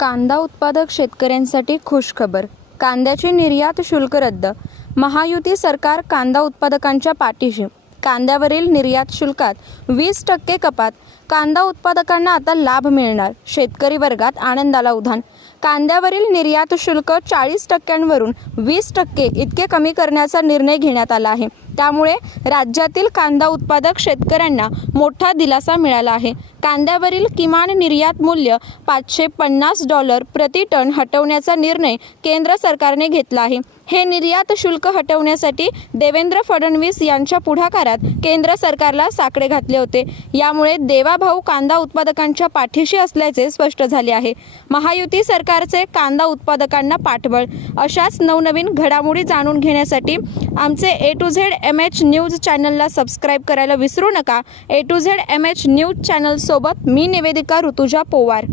कांदा उत्पादक शेतकऱ्यांसाठी खुशखबर. कांद्याची निर्यात शुल्क रद्द महायुती सरकार कांदा उत्पादकांच्या पाठीशी. कांद्यावरील निर्यात शुल्कात वीस टक्के कपात. कांदा उत्पादकांना आता लाभ मिळणार. शेतकरी वर्गात आनंदाला उधाण. कांद्यावरील निर्यात शुल्क चाळीस टक्क्यांवरून वीस टक्के इतके कमी करण्याचा निर्णय घेण्यात आला आहे. त्यामुळे राज्यातील कांदा उत्पादक शेतकऱ्यांना मोठा दिलासा मिळाला आहे. कांद्यावरील किमान निर्यात मूल्य पाचशे पन्नास डॉलर प्रति टन हटवण्याचा निर्णय केंद्र सरकारने घेतला आहे. हे निर्यात शुल्क हटवण्यासाठी देवेंद्र फडणवीस यांच्या पुढाकारात केंद्र सरकारला साकडे घातले होते. यामुळे देवा भाऊ कांदा उत्पादकांच्या पाठीशी असल्याचे स्पष्ट झाले आहे. महायुती सरकारचे कांदा उत्पादकांना पाठबळ. अशाच नवनवीन घडामोडी जाणून घेण्यासाठी आमचे A to Z M H news चॅनलला सबस्क्राईब करायला विसरू नका. A to Z M H news चॅनलसोबत मी निवेदिका ऋतुजा पोवार.